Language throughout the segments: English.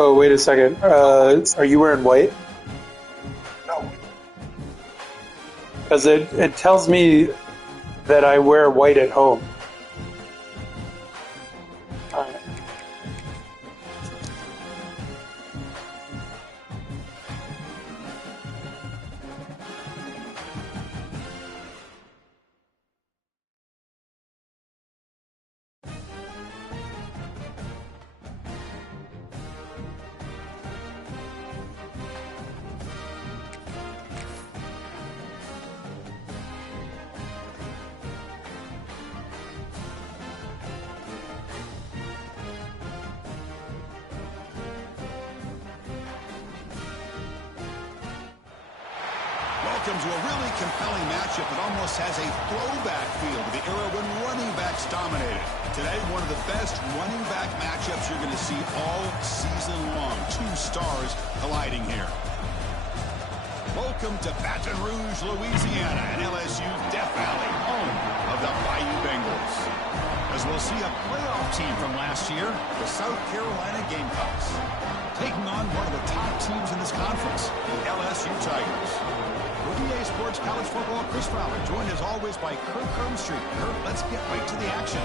Oh, wait a second. Are you wearing white? No. Because it tells me that I wear white at home. Alright. Welcome to a really compelling matchup that almost has a throwback feel to the era when running backs dominated. Today, one of the best running back matchups you're going to see all season long. Two stars colliding here. Welcome to Baton Rouge, Louisiana, and LSU Death Valley, home of the Bayou Bengals. As we'll see a playoff team from last year, the South Carolina Gamecocks, taking on one of the top teams in this conference, the LSU Tigers. With EA Sports College Football, Chris Fowler, joined as always by Kirk Hermstreet. Kirk, let's get right to the action.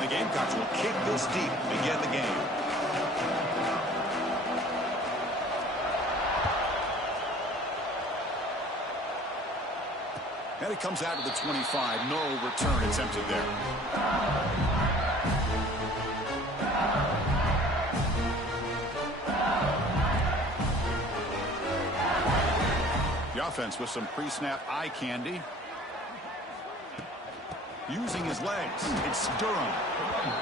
The Gamecocks will kick this deep to begin the game. And it comes out of the 25. No return attempted there. The offense with some pre-snap eye candy. Using his legs. It's Durham.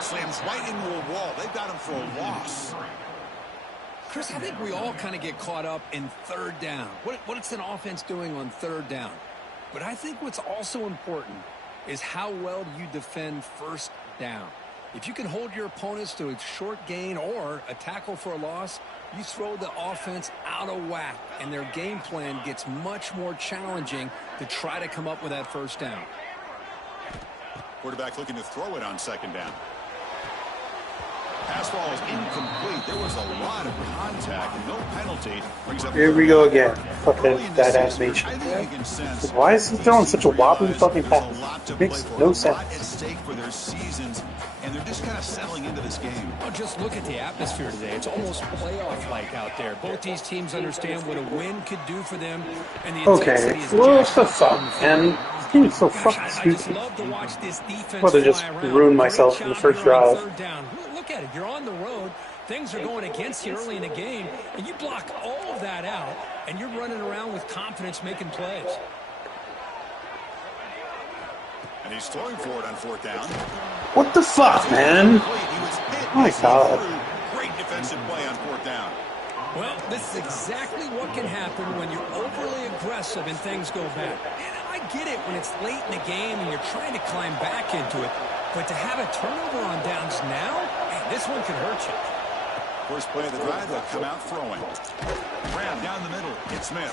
Slams right into a wall. They've got him for a loss. Chris, I think we all kind of get caught up in third down. What's an offense doing on third down? But I think what's also important is how well you defend first down. If you can hold your opponents to a short gain or a tackle for a loss, you throw the offense out of whack, and their game plan gets much more challenging to try to come up with that first down. Quarterback looking to throw it on second down. Pass ball is incomplete. There was a lot of contact and no penalty. Here we go again. fucking that animation. Why is he throwing such a wobbly fucking pass? It makes no sense. At stake for their seasons, and they're just kind of settling into this game. Oh, just look at the atmosphere today. It's almost playoff-like out there. Both these teams understand what a win could do for them, and the intensity is what just the fuck, man? This game is so fucking I just stupid. love to watch this defense Well, to just fly around. ruin myself Great in the job first here on drive. third down. Look at it. You're on the road. Things are going against you early in the game, and you block all of that out, and you're running around with confidence making plays. And he's throwing for it on fourth down. What the fuck, man? He was hit Oh my as he God. threw. Great defensive play on fourth down. Well, this is exactly what can happen when you're overly aggressive and things go bad. And I get it when it's late in the game and you're trying to climb back into it, but to have a turnover on downs now, man, this one could hurt you. First play of the drive, they'll come out throwing. Grab down the middle. It's Smith.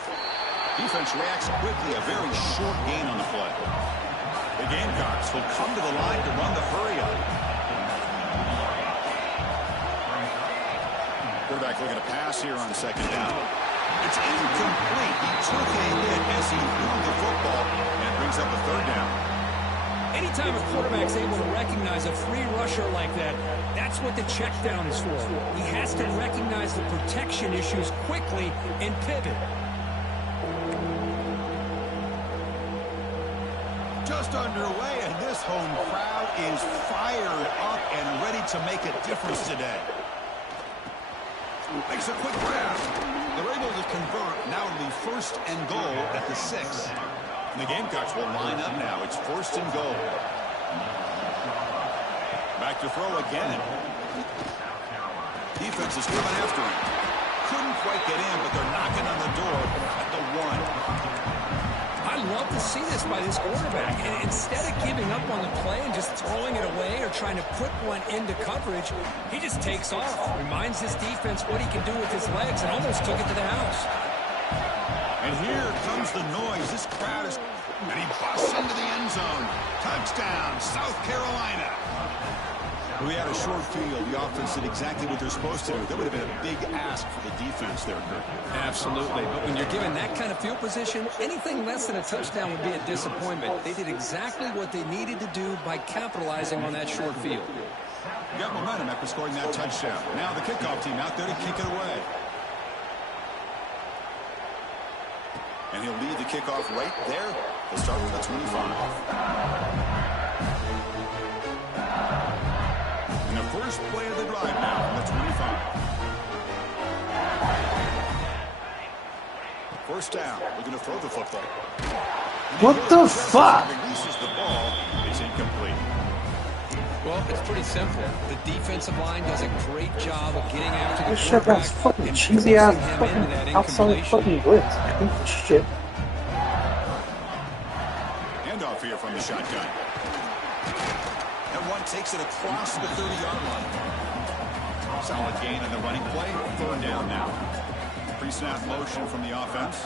Defense reacts quickly. A very short gain on the play. The Gamecocks will come to the line to run the hurry-up. Quarterback looking to pass here on second down. It's incomplete. He took a hit as he threw the football and brings up a third down. Anytime a quarterback's able to recognize a free rusher like that, that's what the check down is for. He has to recognize the protection issues quickly and pivot. Just underway, and this home crowd is fired up and ready to make a difference today. Makes a quick grab. They're able to convert. Now it'll be first and goal at the 6. And the Gamecocks will line up now. It's first and goal. Back to throw again. Defense is coming after him. Couldn't quite get in, but they're knocking on the door at the 1. I love to see this by this quarterback. And instead of giving up on the play and just throwing it away or trying to put one into coverage, he just takes off. Reminds his defense what he can do with his legs and almost took it to the house. And here comes the noise. This crowd is... And he busts into the end zone. Touchdown, South Carolina. We had a short field. The offense did exactly what they're supposed to do. That would have been a big ask for the defense there, Kurt. Absolutely. But when you're given that kind of field position, anything less than a touchdown would be a disappointment. They did exactly what they needed to do by capitalizing on that short field. Got momentum after scoring that touchdown. Now the kickoff team out there to kick it away. And he'll lead the kickoff right there. He'll start with the 25. And the first play of the drive now from the 25. First down. Looking to throw the football. What the fuck? Releases the ball. It's incomplete. Well, it's pretty simple. The defensive line does a great job of getting after the This shit quarterback has fucking and cheesy ass forcing him fucking into that outside incompletion. fucking blitz. I hate this shit. Handoff here from the shotgun. And one takes it across the 30-yard line. Solid gain on the running play. Third down now. Pre-snap motion from the offense.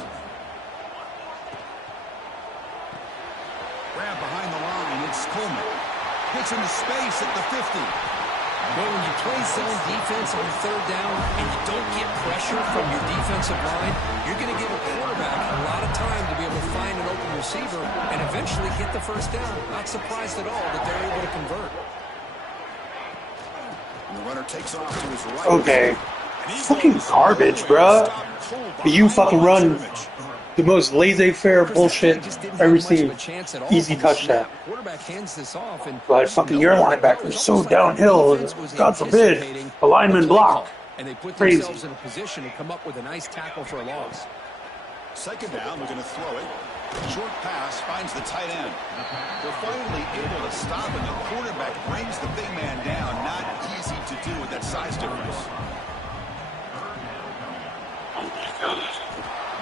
Grab behind the line. It's Coleman. Gets into space at the 50. Well, when you play zone defense on third down and you don't get pressure from your defensive line, you're going to give a quarterback a lot of time to be able to find an open receiver and eventually get the first down. Not surprised at all that they're able to convert. And the runner takes off to his right. Okay. Fucking garbage, bruh. You fucking run the most laissez-faire bullshit I've ever seen. Easy touchdown. Quarterback hands this off and But fucking your linebacker's so downhill, God forbid, a lineman block. And they put Crazy. themselves in a position to come up with a nice tackle for a loss. Second down, we're going to throw it. Short pass finds the tight end. They're finally able to stop, and the quarterback brings the big man down. Not easy to do with that size difference.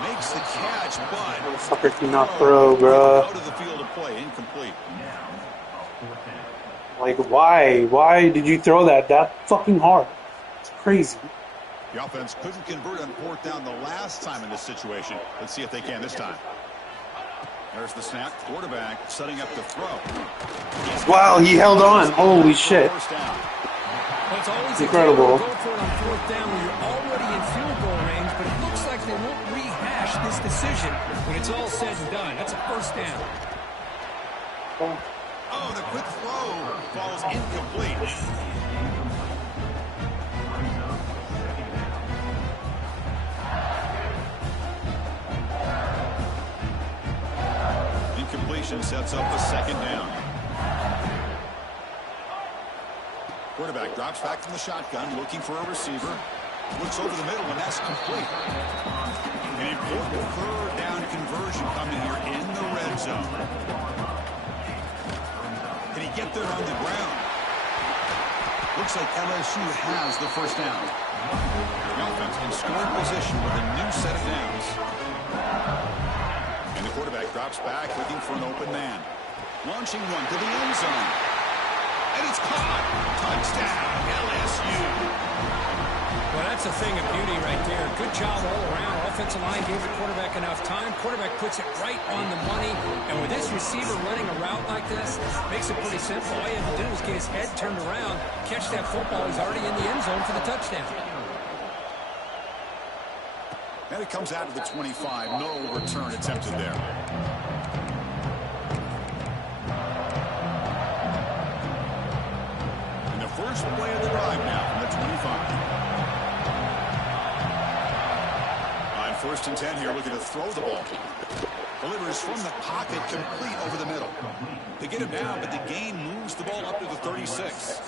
Makes the catch, but Fucker cannot throw, bruh. out of the field of play, incomplete. Like, why? Why did you throw that fucking hard? It's crazy. The offense couldn't convert on fourth down the last time in this situation. Let's see if they can this time. There's the snap. Quarterback setting up the throw. Wow, he held on. Holy shit. First down. Well, it's always Incredible. a go for it on fourth down when you're already in field goal range, but it looks like they won't rehash rush this decision when it's all said and done. That's a first down. Oh, the quick throw falls incomplete. Incompletion sets up the second down. Quarterback drops back from the shotgun, looking for a receiver. Looks over the middle, and that's complete. An important third down conversion coming here in the red zone. Can he get there on the ground? Looks like LSU has the first down. The offense in scoring position with a new set of downs. And the quarterback drops back, looking for an open man. Launching one to the end zone. And it's caught. Touchdown, LSU. Well, that's a thing of beauty right there. Good job all around. Offensive line gave the quarterback enough time. Quarterback puts it right on the money. And with this receiver running a route like this, makes it pretty simple. All you have to do is get his head turned around, catch that football. He's already in the end zone for the touchdown. And it comes out of the 25. No return attempted there. And the first play of the drive now from the 25. On first and 10 here, looking to throw the ball. Delivers from the pocket, complete over the middle. They get him down, but the gain moves the ball up to the 36.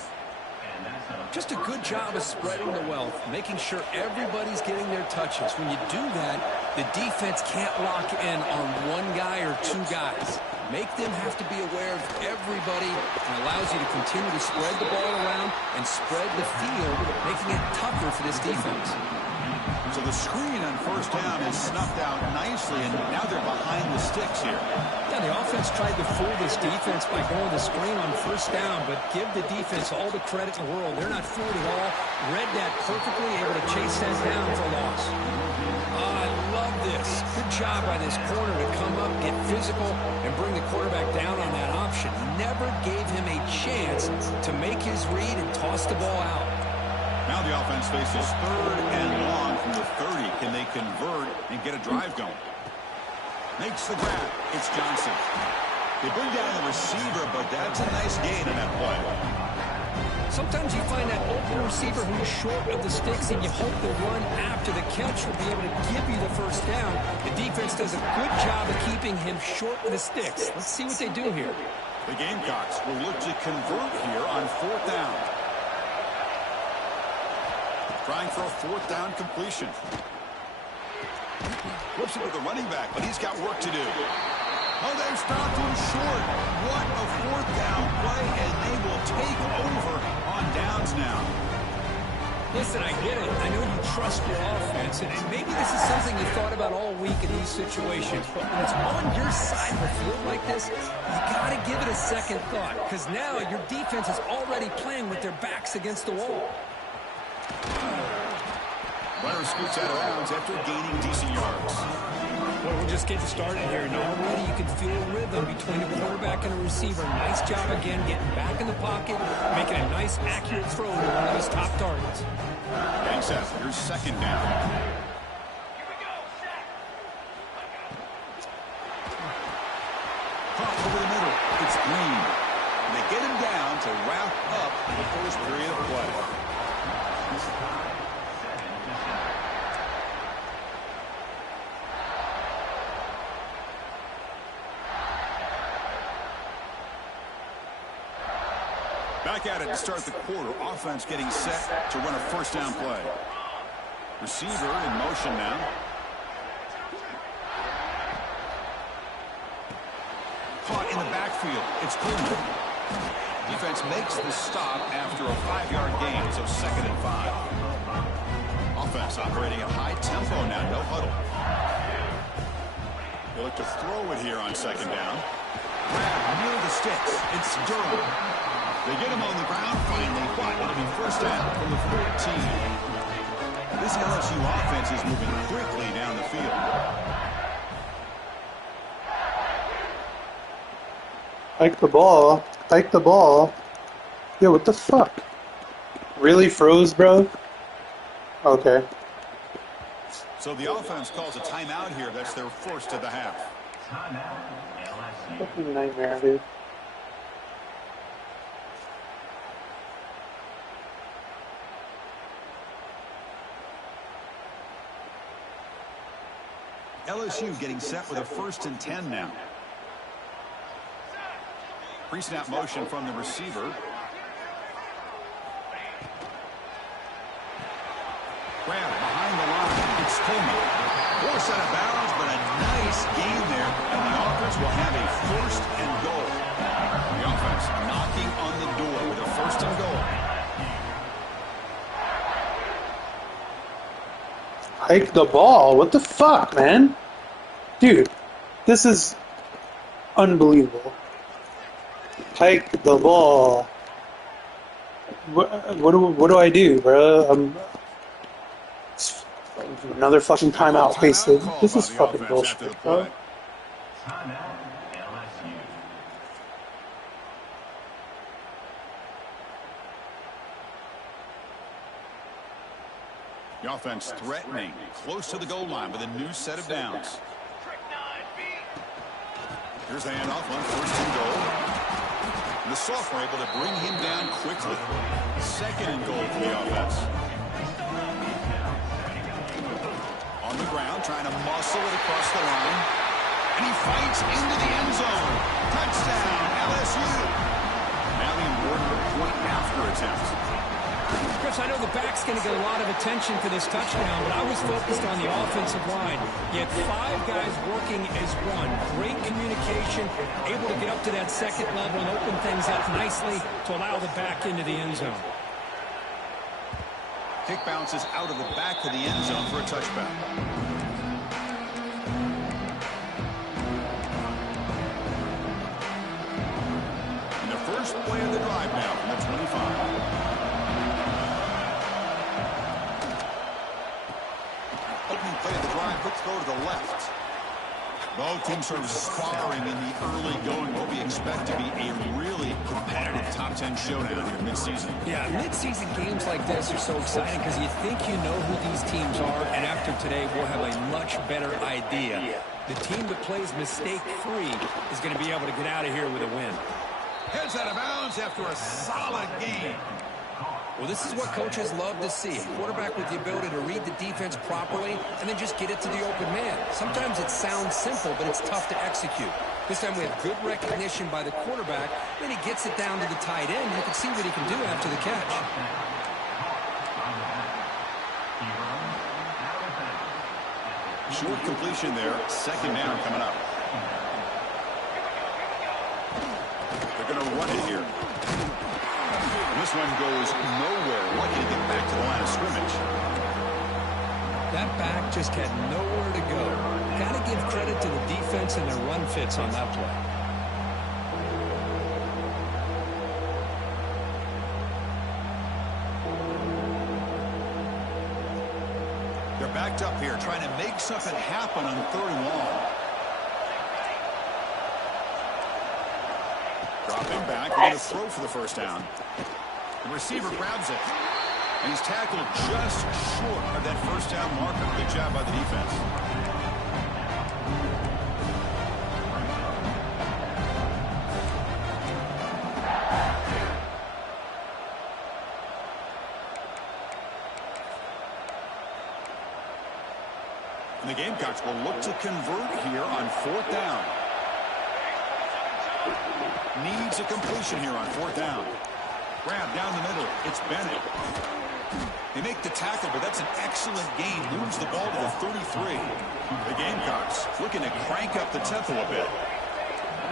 Just a good job of spreading the wealth, making sure everybody's getting their touches. When you do that, the defense can't lock in on one guy or two guys. Make them have to be aware of everybody, and allows you to continue to spread the ball around and spread the field, making it tougher for this defense. So the screen on first down is snuffed out nicely, and now they're behind the sticks here. Yeah, the offense tried to fool this defense by going the screen on first down, but give the defense all the credit in the world. They're not fooled at all. Read that perfectly, able to chase that down for a loss. I love this. Good job by this corner to come up, get physical, and bring the quarterback down on that option. Never gave him a chance to make his read and toss the ball out. Now the offense faces third and long from the 30. Can they convert and get a drive going? Makes the grab. It's Johnson. They bring down the receiver, but that's a nice gain on that play. Sometimes you find that open receiver who's short of the sticks, and you hope the run after the catch will be able to give you the first down. The defense does a good job of keeping him short of the sticks. Let's see what they do here. The Gamecocks will look to convert here on fourth down. Trying for a fourth down completion. Flips it to the running back, but he's got work to do. Oh, they've stopped him short. What a fourth down play, and they will take over on downs now. Listen, I get it. I know you trust your offense, and maybe this is something you thought about all week in these situations, but when it's on your side of the field like this, you got to give it a second thought, because now your defense is already playing with their backs against the wall. Runner scoots out of bounds after gaining decent yards. Well, we're just getting started here, and already you can feel a rhythm between a quarterback and a receiver. Nice job again getting back in the pocket, making a nice, accurate throw to one of his top targets. Getting set. Here's second down. Caught over the middle. It's Green. And they get him down to wrap up the first period of play. Back at it to start the quarter. Offense getting set to run a first down play. Receiver in motion now. Caught in the backfield. It's Coleman. Defense makes the stop after a 5-yard gain, so second and 5. Offense operating at high tempo now. No huddle. They look to throw it here on second down. Grab near the sticks. It's Durham. They get him on the ground finally, but it'll be first down from the 14. This LSU offense is moving quickly down the field. Hike the ball. Hike the ball. Yo, what the fuck? Really froze, bro? Okay. So the offense calls a timeout here. That's their first of the half. Fucking nightmare, dude. LSU getting set with a 1st and 10 now. Pre-snap motion from the receiver. Grab behind the line. It's Coleman. Force out of bounds, but a nice gain there. And the offense will have a 1st and goal. The offense knocking on the door with a 1st and goal. Hike the ball. What the fuck, man? Dude, this is unbelievable. Hike the ball. What do I do, bro? Another fucking timeout wasted. This is fucking bullshit, bro. The offense threatening, close to the goal line with a new set of downs. Here's the handoff on 1st and goal. And the sophomore able to bring him down quickly. 2nd and goal for the offense. On the ground, trying to muscle it across the line. And he fights into the end zone. Touchdown, LSU. Now the important point after attempt. Chris, I know the back's going to get a lot of attention for this touchdown, but I was focused on the offensive line. You had 5 guys working as one. Great communication, able to get up to that 2nd level and open things up nicely to allow the back into the end zone. Kick bounces out of the back of the end zone for a touchback. And the first play of the drive now from the 25. Opening play of the drive, let's go to the left. Both teams sort of sparring in the early going. What we expect to be a really competitive top 10 showdown here mid-season. Yeah, mid-season games like this are so exciting because you think you know who these teams are, and after today we'll have a much better idea. The team that plays mistake-free is going to be able to get out of here with a win. Heads out of bounds after a solid game. Well, this is what coaches love to see. A quarterback with the ability to read the defense properly and then just get it to the open man. Sometimes it sounds simple, but it's tough to execute. This time we have good recognition by the quarterback. Then he gets it down to the tight end. You can see what he can do after the catch. Short completion there. 2nd down coming up. They're going to run it here. This one goes nowhere. Lucky to get back to the line of scrimmage. That back just had nowhere to go. Got to give credit to the defense and their run fits on that play. They're backed up here, trying to make something happen on 3rd and long. Dropping back, going to throw for the 1st down. The receiver grabs it, and he's tackled just short of that 1st down marker. Good job by the defense. And the Gamecocks will look to convert here on 4th down. Needs a completion here on 4th down. Grab down the middle. It's Bennett. They make the tackle, but that's an excellent gain. Moves the ball to the 33. The Gamecocks looking to crank up the tempo a bit.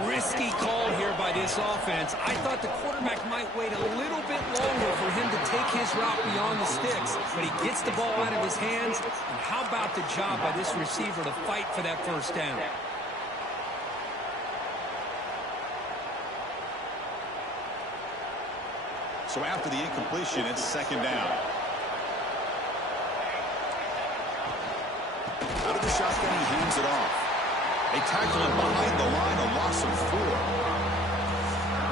Risky call here by this offense. I thought the quarterback might wait a little bit longer for him to take his route beyond the sticks, but he gets the ball out of his hands. And how about the job by this receiver to fight for that 1st down? So after the incompletion, it's 2nd down. Out of the shotgun, he hands it off. They tackle him behind the line, a loss of 4.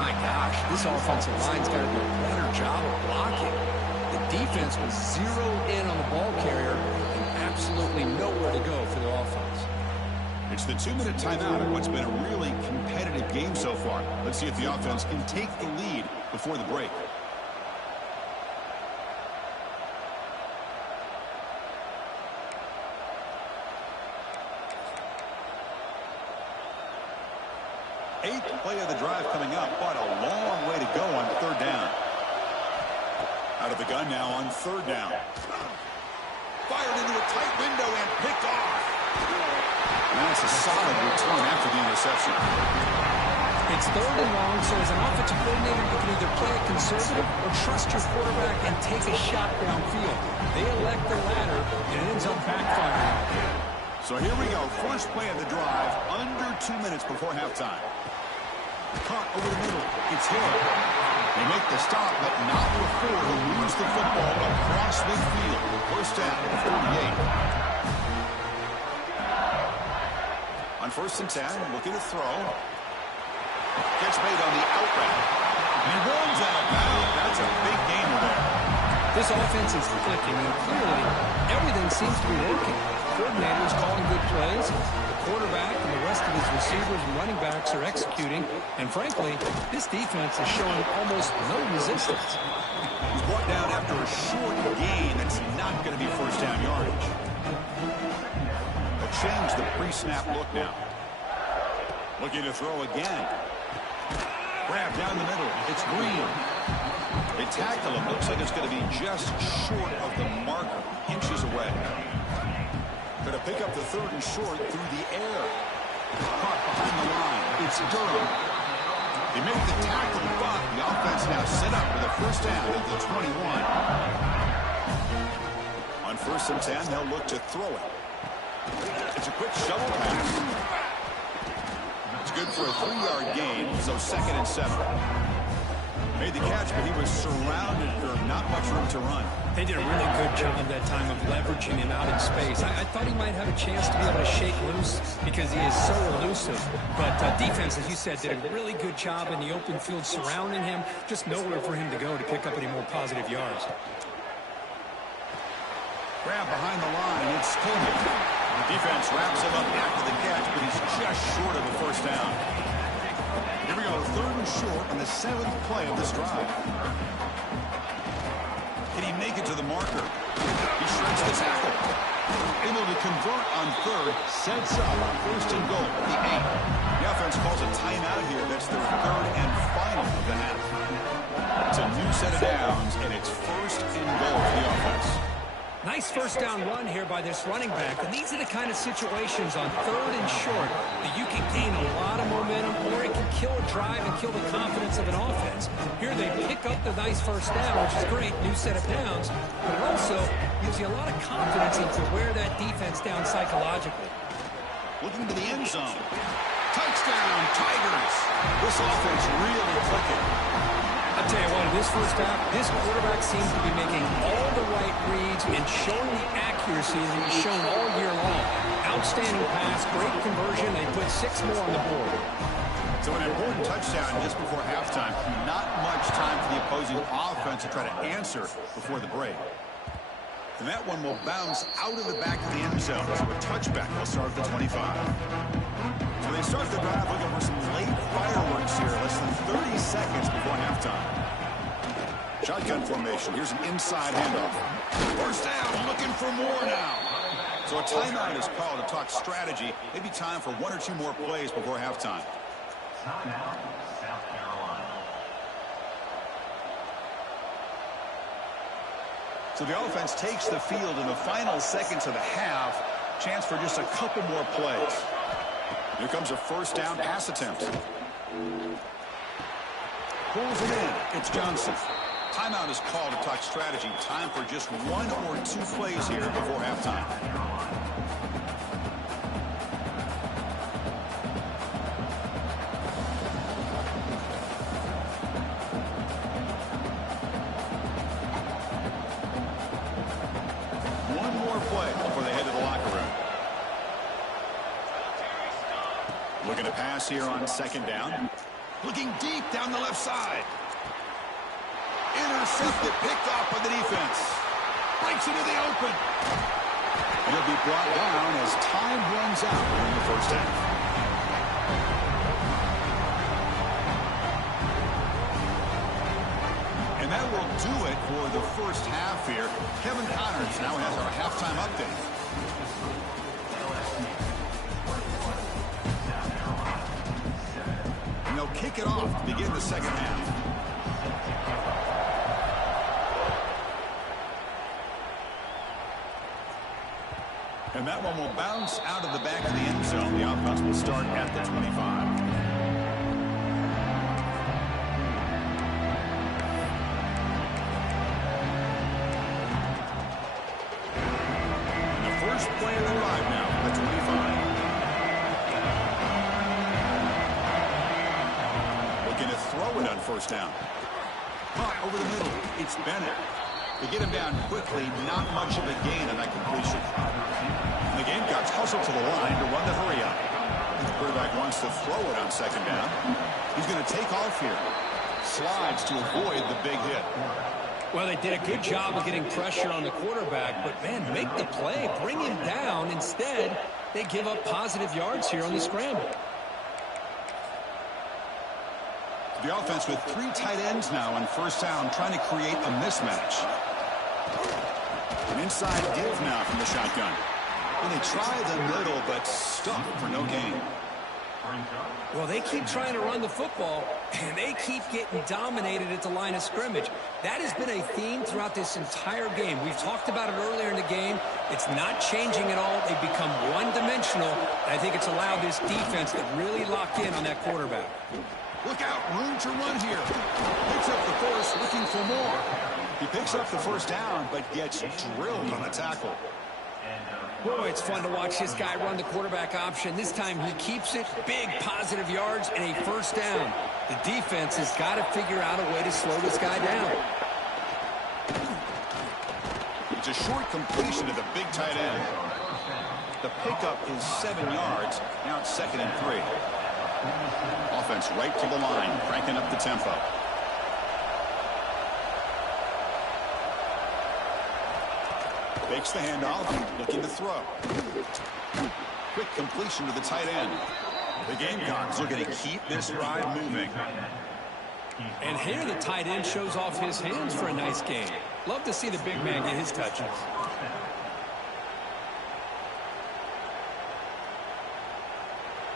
My gosh, this offensive line's got to do a better job of blocking. The defense was zeroed in on the ball carrier and absolutely nowhere to go for the offense. It's the 2-minute timeout in what's been a really competitive game so far. Let's see if the offense can take the lead before the break. Eighth play of the drive coming up, but a long way to go on 3rd down. Out of the gun now on 3rd down. Fired into a tight window and picked off. And that's a solid return after the interception. It's 3rd and long, so as an offensive coordinator, you can either play it conservative or trust your quarterback and take a shot downfield. They elect the latter, and it ends up backfiring. So here we go. First play of the drive, under 2 minutes before halftime. Caught over the middle. It's Hill. They make the stop, but not before he moves the football across midfield. First down at 48. On 1st and 10, looking to throw. Gets made on the out route. And he rolls out of bounds. That's a big gainer there. This offense is clicking, and clearly everything seems to be working. The coordinator is calling good plays. The quarterback and the rest of his receivers and running backs are executing. And frankly, this defense is showing almost no resistance. He's brought down after a short gain. That's not going to be first down yardage. They'll change the pre-snap look now. Looking to throw again. Grab down the middle. It's Green. They tackle him. Looks like it's going to be just short of the marker. Inches away. Going to pick up the 3rd and short through the air. Caught behind the line. It's Durham. They make the tackle, but the offense now set up with a first down at the 21. On 1st and 10, they'll look to throw it. It's a quick shovel pass. It's good for a 3-yard gain, so 2nd and 7. Made the catch, but he was surrounded. There not much room to run. They did a really good job that time of leveraging him out in space. I thought he might have a chance to be able to shake loose because he is so elusive. But defense, as you said, did a really good job in the open field surrounding him. Just nowhere for him to go to pick up any more positive yards. Grab behind the line. It's Coleman. The defense wraps him up after the catch, but he's just short of a first down. Here we go, 3rd and short on the 7th play of this drive. Can he make it to the marker? He shreds the tackle. Able to convert on 3rd, sets up on 1st and goal, the 8. The offense calls a timeout here. That's their 3rd and final of the half. It's a new set of downs, and it's 1st and goal for the offense. Nice first down run here by this running back. And these are the kind of situations on 3rd and short that you can gain a lot of momentum, or it can kill a drive and kill the confidence of an offense. Here they pick up the nice first down, which is great, new set of downs, but it also gives you a lot of confidence into wear that defense down psychologically. Looking to the end zone. Touchdown, Tigers. This offense really clicking. I'll tell you what, in this first half, this quarterback seems to be making all the right reads and showing the accuracy that he's shown all year long. Outstanding pass, great conversion. They put 6 more on the board. So an important touchdown just before halftime. Not much time for the opposing offense to try to answer before the break. And that one will bounce out of the back of the end zone. So a touchback will start at the 25. So they start the drive looking for some late fireworks here, less than 30 seconds before halftime. Shotgun formation. Here's an inside handoff. First down, looking for more now. So a timeout is called to talk strategy. Maybe time for 1 or 2 more plays before halftime. Timeout, South Carolina. So the offense takes the field in the final seconds of the half. Chance for just a couple more plays. Here comes a first down pass attempt. Pulls it in. It's Johnson. Timeout is called to talk strategy. Time for just 1 or 2 plays here before halftime. One more play before they head to the locker room. Looking to pass here on 2nd down. Looking deep down the left side. Intercepted, picked off by the defense. Breaks into the open. And he'll be brought down as time runs out in the first half. And that will do it for the first half here. Kevin Connors now has our halftime update. And they'll kick it off to begin the second half. And that one will bounce out of the back of the end zone. The offense will start at the 25. First play of the drive now from the 25. Looking to throw it on first down. Caught over the middle. It's Bennett. They get him down quickly. Not much of a gain on that completion. And the Gamecocks hustle to the line to run the hurry up. The quarterback wants to throw it on second down. He's going to take off here. Slides to avoid the big hit. Well, they did a good job of getting pressure on the quarterback, but, man, make the play. Bring him down. Instead, they give up positive yards here on the scramble. The offense with 3 tight ends now on first down, trying to create a mismatch. An inside give now from the shotgun. And they try the middle, but stuck for no gain. Well, they keep trying to run the football, and they keep getting dominated at the line of scrimmage. That has been a theme throughout this entire game. We've talked about it earlier in the game. It's not changing at all. They've become one-dimensional. I think it's allowed this defense to really lock in on that quarterback. Look out, room to run here. Picks up the first, looking for more. He picks up the first down, but gets drilled on the tackle. Boy, it's fun to watch this guy run the quarterback option. This time he keeps it, big positive yards, and a first down. The defense has got to figure out a way to slow this guy down. It's a short completion to the big tight end. The pickup is 7 yards. Now it's 2nd and 3. Offense right to the line, cranking up the tempo. Fakes the handoff, looking to throw. Quick completion to the tight end. The Gamecocks are going to keep this drive moving. And here the tight end shows off his hands for a nice game. Love to see the big man get his touches.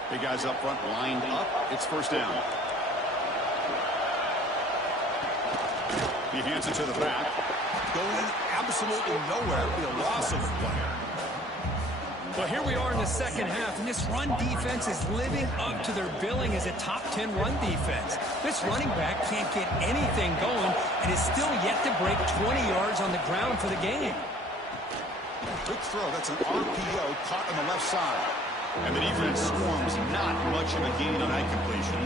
Big guys up front lined up. It's first down. He hands it to the back. Going absolutely nowhere. It'll be a loss of a player. Well, here we are in the second half, and this run defense is living up to their billing as a top 10 run defense. This running back can't get anything going and is still yet to break 20 yards on the ground for the game. Quick throw. That's an RPO caught on the left side. And the defense swarms. Not much of a gain on that completion.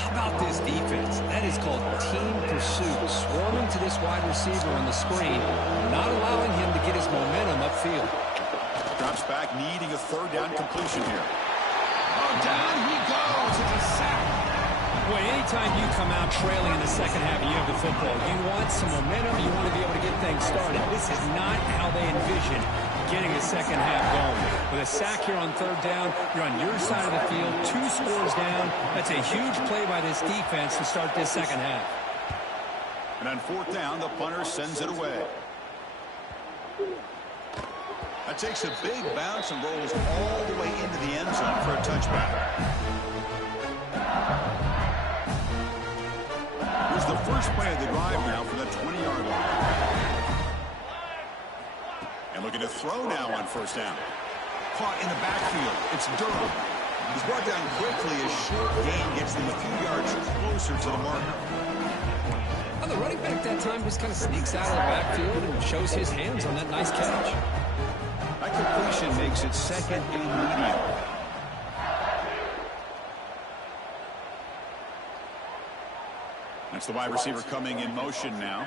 How about this defense? That is called team pursuit. Swarming to this wide receiver on the screen, not allowing him to get his momentum upfield. Drops back, needing a third down completion here. Oh, down he goes. It's a sack. Boy, anytime you come out trailing in the second half and you have the football, you want some momentum. You want to be able to get things started. This is not how they envision getting the second half going. With a sack here on third down, you're on your side of the field, 2 scores down. That's a huge play by this defense to start this second half. And on fourth down, the punter sends it away. That takes a big bounce and rolls all the way into the end zone for a touchback. Here's the first play of the drive now from the 20-yard line. And looking to throw now on first down. Caught in the backfield. It's Durham. He's brought down quickly as short gain gets them a few yards closer to the marker. Well, the running back that time just kind of sneaks out of the backfield and shows his hands on that nice catch. That completion makes it 2nd and medium. That's the wide receiver coming in motion now.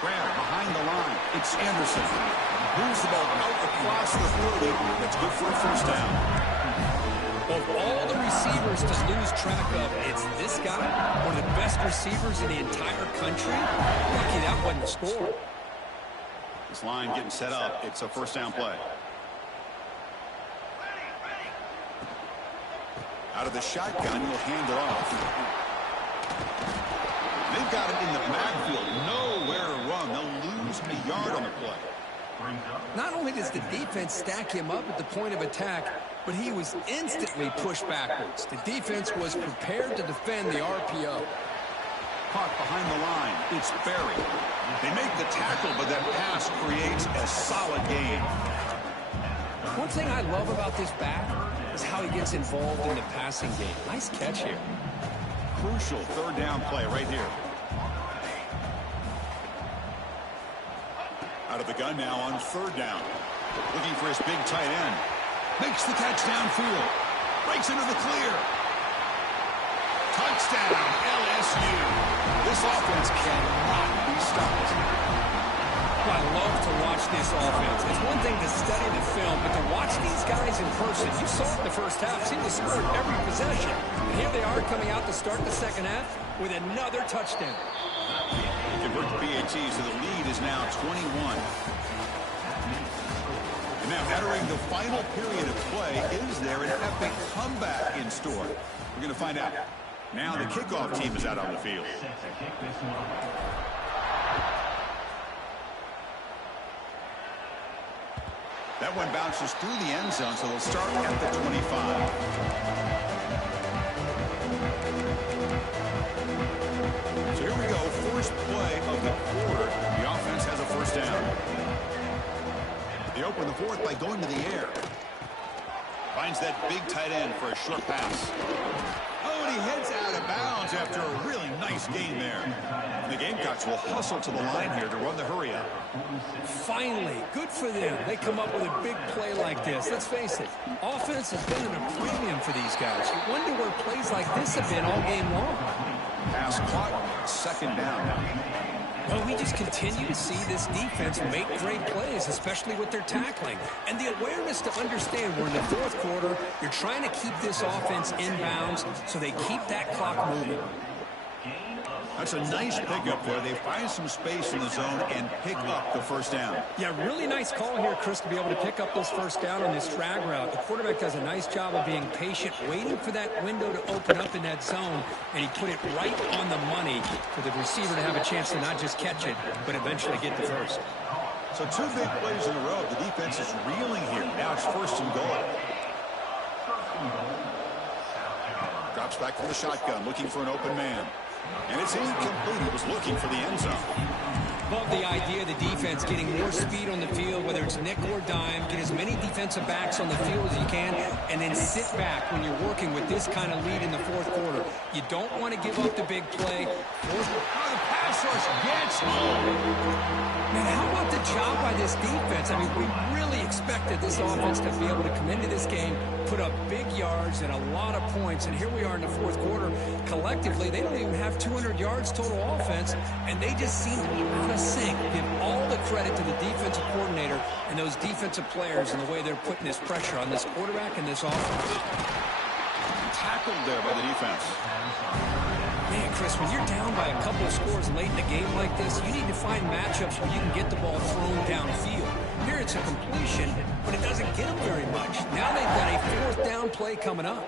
Graham behind the line. It's Anderson. Moves the ball out across the 30. That's good for a first down. Of all the receivers to lose track of, it's this guy, one of the best receivers in the entire country. Lucky that wasn't the score. This line getting set up. It's a first down play. Out of the shotgun, he'll hand it off. They've got it in the backfield. Nowhere to run. They'll lose a yard on the play. Not only does the defense stack him up at the point of attack, but he was instantly pushed backwards. The defense was prepared to defend the RPO. Caught behind the line. It's Berry. They make the tackle, but that pass creates a solid gain. One thing I love about this back is how he gets involved in the passing game. Nice catch here. Crucial third down play right here. Out of the gun now on third down. Looking for his big tight end. Makes the catch downfield. Breaks into the clear. Touchdown, LSU. This offense cannot be stopped. I love to watch this offense. It's one thing to study the film, but to watch these guys in person, you saw it in the first half, seemed to score every possession. And here they are coming out to start the second half with another touchdown. Convert the PAT, so the lead is now 21. And now entering the final period of play, is there an epic comeback in store? We're going to find out. Now the kickoff team is out on the field. That one bounces through the end zone, so they'll start at the 25. So here we go, first play of the quarter. The offense has a first down. They open the fourth by going to the air. Finds that big tight end for a short pass. Oh, and he heads out of bounds after a really nice gain there. And the Gamecocks will hustle to the line here to run the hurry up. Finally, good for them. They come up with a big play like this. Let's face it, offense has been at a premium for these guys. You wonder where plays like this have been all game long. Pass caught, second down. Well, we just continue to see this defense make great plays, especially with their tackling. And the awareness to understand we're in the fourth quarter, you're trying to keep this offense in bounds so they keep that clock moving. That's a nice pickup there. They find some space in the zone and pick up the first down. Yeah, really nice call here, Chris, to be able to pick up this first down on this drag route. The quarterback does a nice job of being patient, waiting for that window to open up in that zone, and he put it right on the money for the receiver to have a chance to not just catch it, but eventually get the first. So two big plays in a row. The defense is reeling here. Now it's first and goal. Drops back from the shotgun, looking for an open man. And it's incomplete. He was looking for the end zone. Love the idea of the defense getting more speed on the field, whether it's nickel or dime, get as many defensive backs on the field as you can, and then sit back when you're working with this kind of lead in the fourth quarter. You don't want to give up the big play. The pass rush gets home. Man, how about the job by this defense? I mean, we really expected this offense to be able to come into this game, put up big yards and a lot of points, and here we are in the fourth quarter. Collectively, they don't even have 200 yards total offense, and they just seem to be out of sync. Give all the credit to the defensive coordinator and those defensive players and the way they're putting this pressure on this quarterback and this offense. Tackled there by the defense. Man, Chris, when you're down by a couple of scores late in a game like this, you need to find matchups where you can get the ball thrown downfield. Here it's a completion, but it doesn't get them very much. Now they've got a fourth down play coming up.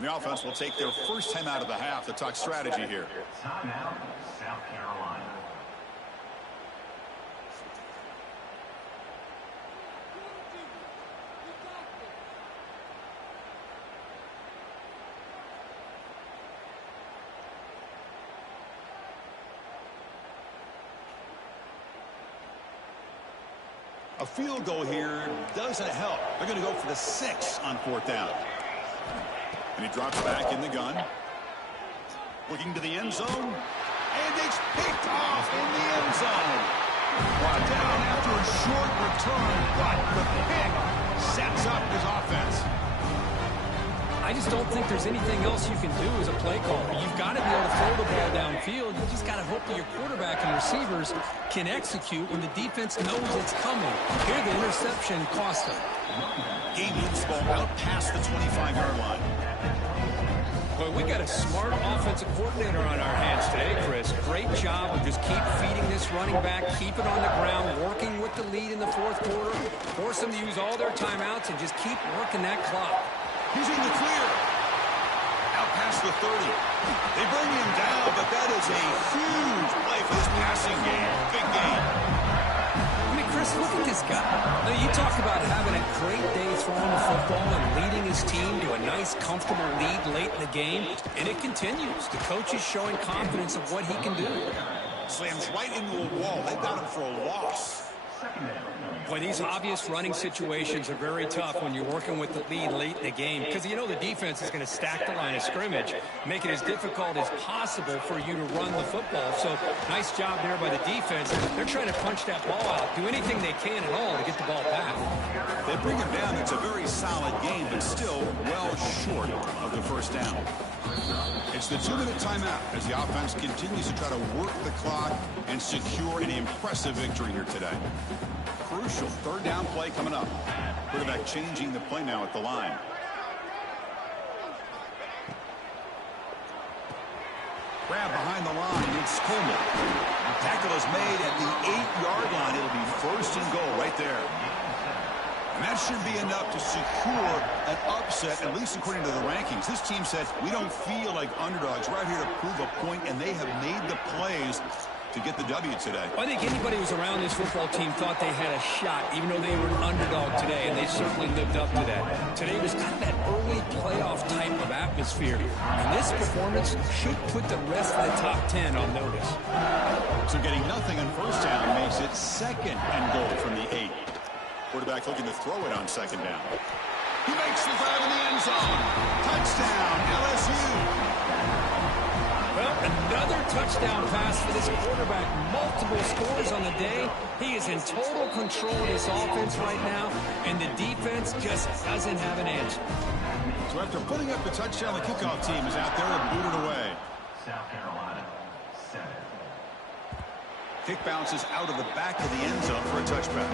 The offense will take their first time out of the half to talk strategy here. Timeout, South Carolina. A field goal here doesn't help. They're going to go for the 6 on fourth down. And he drops back in the gun. Looking to the end zone. And it's picked off in the end zone. Brought down after a short return, but the pick sets up his offense. I just don't think there's anything else you can do as a play caller. You've got to be able to throw the ball downfield. You just got to hope that your quarterback and receivers can execute when the defense knows it's coming. Here, the interception cost them. Game moves the ball out past the 25-yard line. Boy, we got a smart offensive coordinator on our hands today, Chris. Great job of just keep feeding this running back, keep it on the ground, working with the lead in the fourth quarter, force them to use all their timeouts, and just keep working that clock. He's in the clear. Out past the 30. They bring him down, but that is a huge play for this passing game. Big game. I mean, Chris, look at this guy. Now, you talk about having a great day throwing the football and leading his team to a nice, comfortable lead late in the game, and it continues. The coach is showing confidence of what he can do. Slams right into a wall. They got him for a loss. Boy, these obvious running situations are very tough when you're working with the lead late in the game because you know the defense is going to stack the line of scrimmage, make it as difficult as possible for you to run the football. So nice job there by the defense. They're trying to punch that ball out, do anything they can at all to get the ball back. They bring him down. It's a very solid game, but still well short of the first down. It's the 2-minute timeout as the offense continues to try to work the clock and secure an impressive victory here today. Crucial third down play coming up. Quarterback changing the play now at the line. Grab behind the line. It's Coleman. The tackle is made at the 8-yard line. It'll be first and goal right there. And that should be enough to secure an upset, at least according to the rankings. This team said, we don't feel like underdogs. We're out here to prove a point, and they have made the plays to get the W today. I think anybody who was around this football team thought they had a shot, even though they were an underdog today, and they certainly lived up to that. Today was kind of that early playoff type of atmosphere, and this performance should put the rest of the top 10 on notice. So getting nothing on first down makes it second and goal from the 8. Quarterback looking to throw it on second down. He makes the grab in the end zone. Touchdown, LSU. Well, another touchdown pass for this quarterback. Multiple scores on the day. He is in total control of this offense right now, and the defense just doesn't have an answer. So after putting up the touchdown, the kickoff team is out there and booted away. South Carolina, 7. Kick bounces out of the back of the end zone for a touchback.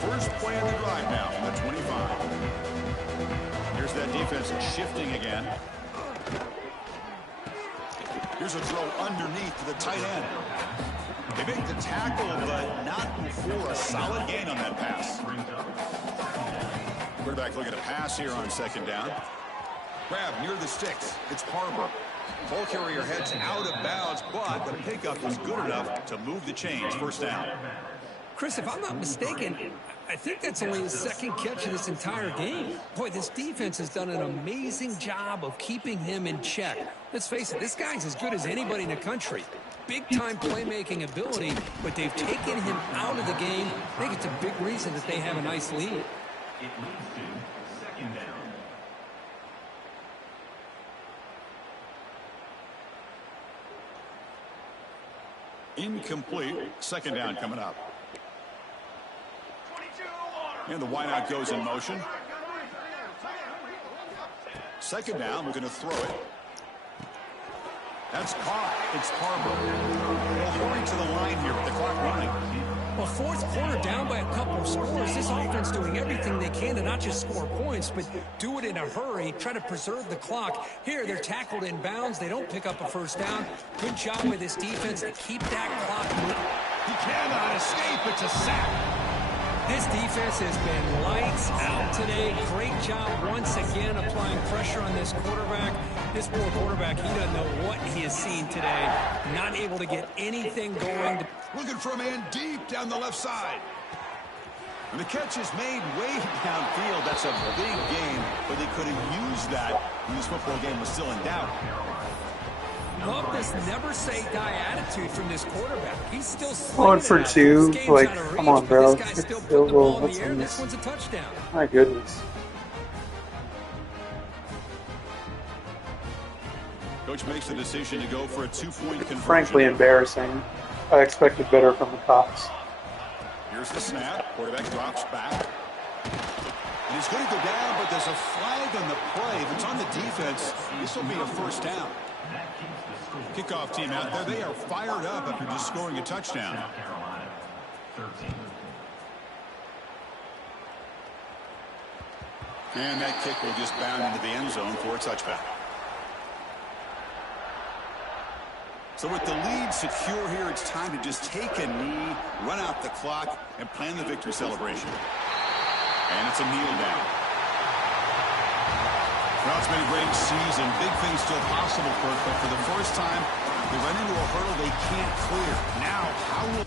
First play on the drive now from the 25. Here's that defense shifting again. Here's a throw underneath to the tight end. They make the tackle, but not before a solid gain on that pass. Quarterback looking to pass here on second down. Grab near the sticks. It's Harbor. Ball carrier heads out of bounds, but the pickup is good enough to move the chains. First down. Chris, if I'm not mistaken, I think that's only his second catch of this entire game. Boy, this defense has done an amazing job of keeping him in check. Let's face it, this guy's as good as anybody in the country. Big-time playmaking ability, but they've taken him out of the game. I think it's a big reason that they have a nice lead. It leads to second down. Incomplete. Second down coming up. And the wideout goes in motion. Second down, we're going to throw it. That's caught. It's Harbor. Well, hurry to the line here with the clock running. Well, fourth quarter down by a couple of scores. This offense doing everything they can to not just score points, but do it in a hurry, try to preserve the clock. Here, they're tackled in bounds. They don't pick up a first down. Good job by this defense to keep that clock moving. He cannot escape. It's a sack. This defense has been lights out today. Great job once again applying pressure on this quarterback. This poor quarterback, he doesn't know what he has seen today. Not able to get anything going. Looking for a man deep down the left side. And the catch is made way downfield. That's a big game, but they could have used that when this football game was still in doubt. Love this never say die attitude from this quarterback. He's still Going for two, like, come on, bro. This guy's still Field putting the goal, ball in what's the air. in This this? one's a touchdown. My goodness. Coach makes the decision to go for a 2-point conversion. Frankly embarrassing. I expected better from the Cox. Here's the snap. Quarterback drops back. And he's going to go down, but there's a flag on the play. If it's on the defense, this will be a first down. Kickoff team out there. They are fired up after just scoring a touchdown. South Carolina, 13. And that kick will just bound into the end zone for a touchback. So with the lead secure here, it's time to just take a knee, run out the clock, and plan the victory celebration. And it's a kneel down. Well, it's been a great season. Big things still possible, Kirk, but for the first time, they run into a hurdle they can't clear. Now, how will...